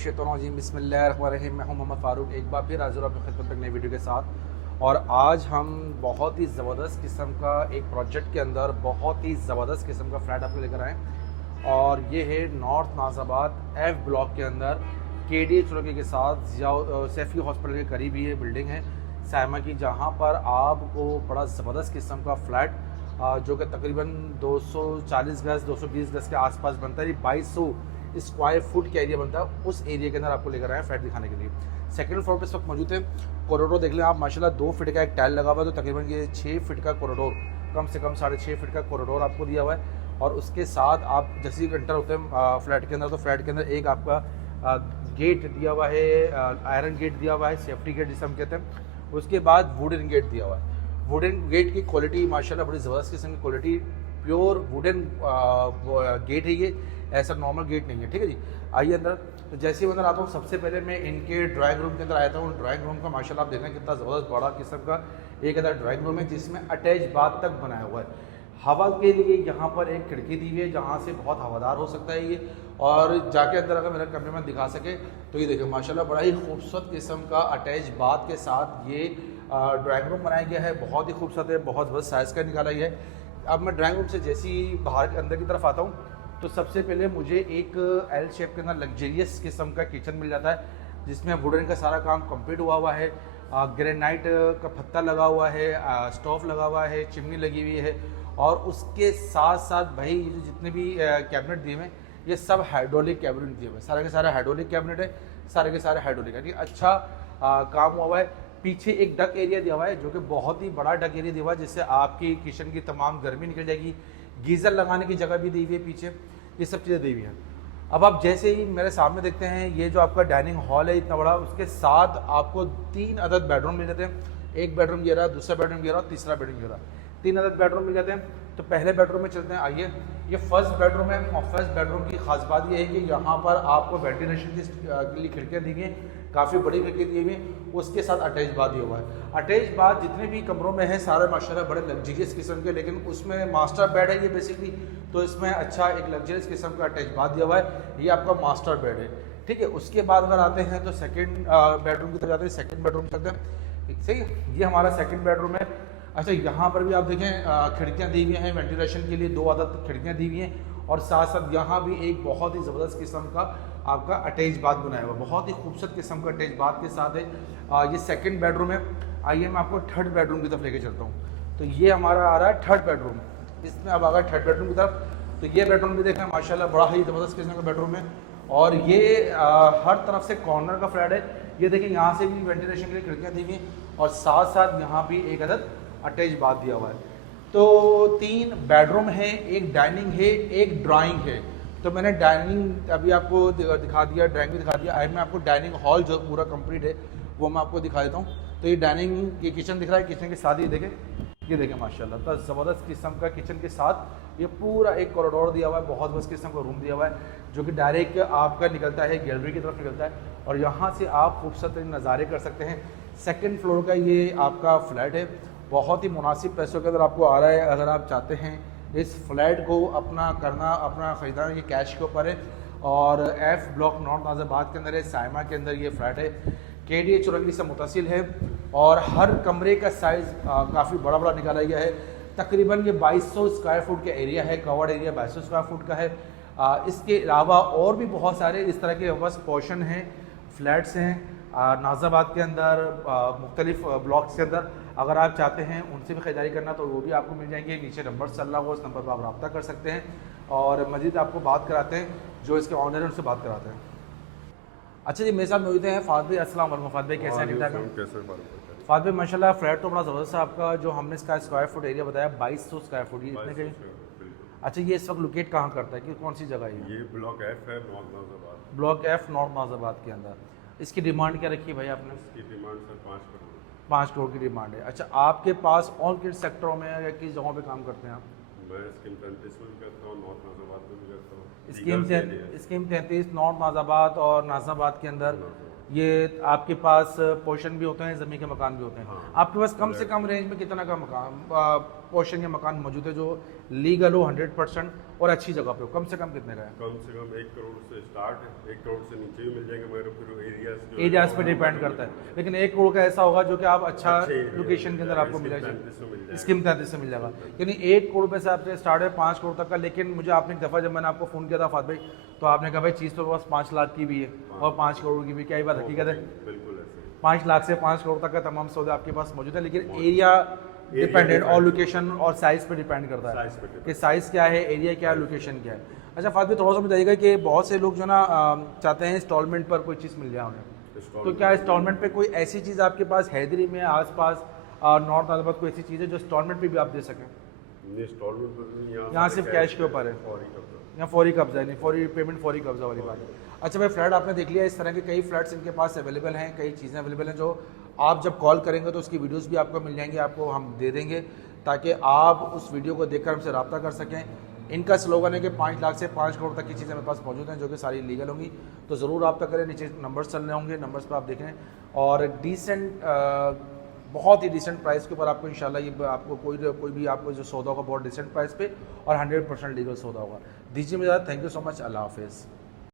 मिनश्शैतानिर्रजीम बिस्मिल्लाहिर्रहमानिर्रहीम। मैं हूं मोहम्मद फ़ारूक, एक बार फिर हाज़िर हूं अपनी खिदमत में एक नई वीडियो के साथ। और आज हम बहुत ही ज़बरदस्त किस्म का एक प्रोजेक्ट के अंदर बहुत ही ज़बरदस्त किस्म का फ्लैट आपको लेकर आए। और ये है नॉर्थ नाज़ाबाद एफ ब्लॉक के अंदर KDA चौकी के साथ सैफी हॉस्पिटल के करीब ही ये बिल्डिंग है साइमा की, जहाँ पर आपको बड़ा ज़बरदस्त किस्म का फ्लैट जो कि तकरीबन 240 गज़ 220 गज़ के आसपास बनता है। ये 2200 स्क्वायर फुट का एरिया बनता है। उस एरिया के अंदर आपको लेकर आए फ्लैट दिखाने के लिए। सेकंड फ्लोर पे इस वक्त मौजूद है। कॉरिडोर देख लें आप, माशाल्लाह 2 फीट का एक टाइल लगा हुआ है, तो तकरीबन ये 6 फीट का कॉरिडोर, कम से कम 6.5 फीट का कॉरिडोर आपको दिया हुआ है। और उसके साथ आप जैसे ही एंटर होते हैं फ्लैट के अंदर, तो फ्लैट के अंदर एक आपका गेट दिया हुआ है, आयरन गेट दिया हुआ है, सेफ्टी गेट जिसे हम कहते हैं। उसके बाद वुडन गेट दिया हुआ है। वुडन गेट की क्वालिटी माशाल्लाह बड़ी ज़बरदस्त किस्म की क्वालिटी, प्योर वुडन गेट है ये, ऐसा नॉर्मल गेट नहीं है। ठीक है जी, आइए अंदर। तो जैसे ही अंदर आता हूँ, सबसे पहले मैं इनके ड्राइंग रूम के अंदर आया था। उन ड्राइंग रूम का माशाल्लाह आप देखें कितना ज़बरदस्त बड़ा किस्म का एक अंदर ड्राइंग रूम है, जिसमें अटैच बाथ तक बनाया हुआ है। हवा के लिए यहाँ पर एक खिड़की दी हुई है, जहाँ से बहुत हवादार हो सकता है ये। और जाके अंदर अगर मेरा कमरे में दिखा सके तो ये देखो माशाल्लाह बड़ा ही खूबसूरत किस्म का अटैच बाथ के साथ ये ड्राइंग रूम बनाया गया है। बहुत ही खूबसूरत है, बहुत बड़ा साइज़ का निकाला गया है। अब मैं ड्राइंग रूम से जैसे ही बाहर अंदर की तरफ आता हूँ, तो सबसे पहले मुझे एक एल शेप के अंदर लग्जरियस किस्म का किचन मिल जाता है, जिसमें वुडन का सारा काम कंप्लीट हुआ हुआ है। ग्रेनाइट का पत्ता लगा हुआ है, स्टोव लगा हुआ है, चिमनी लगी हुई है। और उसके साथ साथ भाई ये जो जितने भी कैबिनेट दिए हुए हैं, ये सब हाइड्रोलिक कैबिनेट दिए हुए हैं। सारे के सारे हाइड्रोलिक कैबिनेट है, सारे के सारे हाइड्रोलिक है। अच्छा काम हुआ हुआ है। पीछे एक डक एरिया दिया हुआ है, जो कि बहुत ही बड़ा डक एरिया दिया हुआ है, जिससे आपकी किचन की तमाम गर्मी निकल जाएगी। गीज़र लगाने की जगह भी दी हुई है पीछे, ये सब चीज़ें दी हुई हैं। अब आप जैसे ही मेरे सामने देखते हैं, ये जो आपका डाइनिंग हॉल है इतना बड़ा, उसके साथ आपको 3 अदद बेडरूम मिल जाते हैं। एक बेडरूम ये रहा, दूसरा बेडरूम ये रहा, तीसरा बेडरूम ये रहा, 3 अदद बेडरूम मिल जाते हैं। तो पहले बेडरूम में चलते हैं, आइए। ये फर्स्ट बेडरूम है, और फर्स्ट बेडरूम की खास बात ये है कि यहाँ पर आपको वेंटिलेशन के लिए खिड़कियाँ दी हुई हैं, काफ़ी बड़ी खिड़की दी हुई है। उसके साथ अटैच बाथ दिया हुआ है। अटैच बाथ जितने भी कमरों में है सारे माशाल्लाह बड़े लग्जरियस किस्म के, लेकिन उसमें मास्टर बेड है ये बेसिकली, तो इसमें अच्छा एक लग्जरियस किस्म का अटैच बाथ दिया हुआ है। ये आपका मास्टर बेड है, ठीक है। उसके बाद अगर आते हैं तो सेकंड बेडरूम की तरफ जाते हैं। सेकंड बेडरूम चलते हैं, सही है। ये हमारा सेकंड बेडरूम है। अच्छा, यहाँ पर भी आप देखें खिड़कियाँ दी हुई हैं वेंटिलेशन के लिए, 2 अदद खिड़कियाँ दी हुई हैं। और साथ साथ यहाँ भी एक बहुत ही ज़बरदस्त किस्म का आपका अटैच बाथ बनाया हुआ, बहुत ही खूबसूरत किस्म का अटैच बाथ के साथ है। ये सेकंड बेडरूम है। आइए मैं आपको थर्ड बेडरूम की तरफ लेके चलता हूँ। तो ये हमारा आ रहा है थर्ड बेडरूम। इसमें अब आ गए थर्ड बेडरूम की तरफ। तो ये बेडरूम भी देखें माशाल्लाह बड़ा ही ज़बरदस्त किस्म का बेडरूम है। और ये हर तरफ से कॉर्नर का फ्लैट है। ये देखिए यहाँ से भी वेंटिलेशन के लिए खिड़कियाँ दी हुई हैं, और साथ साथ यहाँ भी एक अदद अटैच बाथ दिया हुआ है। तो 3 बेडरूम है, एक डाइनिंग है, एक ड्राइंग है। तो मैंने डाइनिंग अभी आपको दिखा दिया, ड्राइंग भी दिखा दिया। आज मैं आपको डाइनिंग हॉल जो पूरा कंप्लीट है वो मैं आपको दिखा देता हूँ। तो ये डाइनिंग, ये किचन दिख रहा है, किचन के साथ ये देखें माशाल्लाह तो ज़बरदस्त किस्म का किचन के साथ ये पूरा एक कॉरिडोर दिया हुआ है, बहुत बड़ा किस्म का रूम दिया हुआ है, जो कि डायरेक्ट आपका निकलता है गैलरी की तरफ निकलता है। और यहाँ से आप खूबसूरत नज़ारे कर सकते हैं। सेकंड फ्लोर का ये आपका फ्लैट है, बहुत ही मुनासिब पैसों के अंदर आपको आ रहा है। अगर आप चाहते हैं इस फ्लैट को अपना करना, अपना ख़रीदना, ये कैश के ऊपर है। और एफ ब्लॉक नॉर्थ नाज़ाबाद के अंदर है, साइमा के अंदर ये फ्लैट है। KDA चौकी से मुतसिल है। और हर कमरे का साइज़ काफ़ी बड़ा बड़ा निकाला गया है। तकरीबन ये 2200 स्क्वायर फुट का एरिया है, कवर्ड एरिया 2200 स्क्वायर फुट का है। इसके अलावा और भी बहुत सारे इस तरह के बस पोर्शन हैं, फ्लैट्स हैं नाज़ाबाद के अंदर, मुख्तलिफ ब्लॉक्स के अंदर। अगर आप चाहते हैं उनसे भी ख़रीदारी करना तो वो भी आपको मिल जाएंगे। नीचे नंबर चल रहा होगा, उस नंबर पर आप रब्ता कर सकते हैं। और मज़ीद आपको बात कराते हैं, जो इसके ऑनर हैं उनसे बात कराते हैं। अच्छा जी, मेरे साथ मौजूद हैं फ़ाद भाई। अस्सलाम वालेकुम फ़ाद भाई, कैसे हैं? ठीक ठाक हैं फ़ाद भाई? माशाल्लाह फ्लैट तो बड़ा ज़बरदस्त है आपका। जो हमने इसका स्क्वायर फुट एरिया बताया 2200 स्क्वायर फुट, ये इतने कहीं। अच्छा, ये इस वक्त लोकेट कहाँ करता है, कि कौन सी जगह है? ये ब्लॉक एफ है, north Nazabad. Block F north Nazabad के अंदर। इसकी डिमांड क्या रखी है भाई आपने? इसकी डिमांड सर 5 करोड़। 5 करोड़ की डिमांड है। अच्छा, आपके पास और किस सेक्टरों में या किस जगहों पे काम करते हैं आप? मैं स्कीम 33 में भी करता हूँ, नॉर्थ नाज़ाबाद में भी करता हूँ। स्कीम 33 नॉर्थ नाज़ाबाद और नाज़ाबाद के अंदर ये आपके पास पोर्शन भी होते हैं, ज़मीन के मकान भी होते हैं। हाँ। आपके पास कम से कम रेंज में कितना का मकान पोर्शन या मकान मौजूद है जो लीगल हो 100% और अच्छी जगह पे हो? कम से कम कितने का है? कम से कम 1 करोड़ से स्टार्ट है, 1 करोड़ से नीचे भी मिल जाएंगे, मगर फिर एरियाज पे डिपेंड करता है, लेकिन 1 करोड़ का ऐसा होगा जो कि आप अच्छा अच्छे लोकेशन के अंदर आपको मिलेगा, मिलेगा। स्कीम 33 से मिल जाएगा। यानी 1 करोड़ रुपये से आपसे स्टार्ट है 5 करोड़ तक का। लेकिन मुझे आपने एक दफ़ा जब मैंने आपको फ़ोन किया था फात भाई, तो आपने कहा भाई चीज़ तो बस 5 लाख की भी है और 5 करोड़ की भी, क्या ये बात हकीकत है? बिल्कुल ऐसे 5 लाख से 5 करोड़ तक का तमाम सौदे आपके पास मौजूद है, लेकिन एरिया डिपेंडेंट और लोकेशन और साइज़ पे डिपेंड करता है साइज पे कि साइज़ क्या है, एरिया क्या है, लोकेशन क्या है। अच्छा फात भाई, थोड़ा सा बताइएगा कि बहुत से लोग जो ना चाहते हैं इंस्टॉलमेंट पर कोई चीज़ मिल जाए उन्हें, तो क्या इंस्टॉलमेंट पे कोई ऐसी चीज़ आपके पास हैदरी में आसपास नॉर्थ आदिलाबाद कोई ऐसी चीज़ है जो इंस्टॉलमेंट पे भी आप दे सकें? इंस्टॉलमेंट पर यहाँ सिर्फ कैश के ऊपर है, फौरी कब्जा। यहाँ फौरी कब्जा है, नहीं फौरी पेमेंट, फौरी कब्जा वाली बात है। अच्छा भाई, फ्लैट आपने देख लिया, इस तरह के कई फ्लैट्स इनके पास अवेलेबल हैं, कई चीज़ें अवेलेबल हैं जो आप जब कॉल करेंगे तो उसकी वीडियोस भी आपको मिल जाएंगी, आपको हम दे देंगे ताकि आप उस वीडियो को देखकर हमसे रब्ता कर सकें। इनका स्लोगन है कि 5 लाख से 5 करोड़ तक की चीज़ें मेरे पास मौजूद हैं जो कि सारी लीगल होंगी, तो ज़रूर रब्ता करें। नीचे नंबर्स चल रहे होंगे, नंबर्स पर आप देखें, और डिसेंट बहुत ही डिसेंट प्राइस के ऊपर आपको इंशाल्लाह ये आपको कोई भी आपको जो सौदा होगा बहुत डिसेंट प्राइस पे और 100% लीगल सौदा होगा। दीजिए मुझे, थैंक यू सो मच, अल्लाह हाफिज़।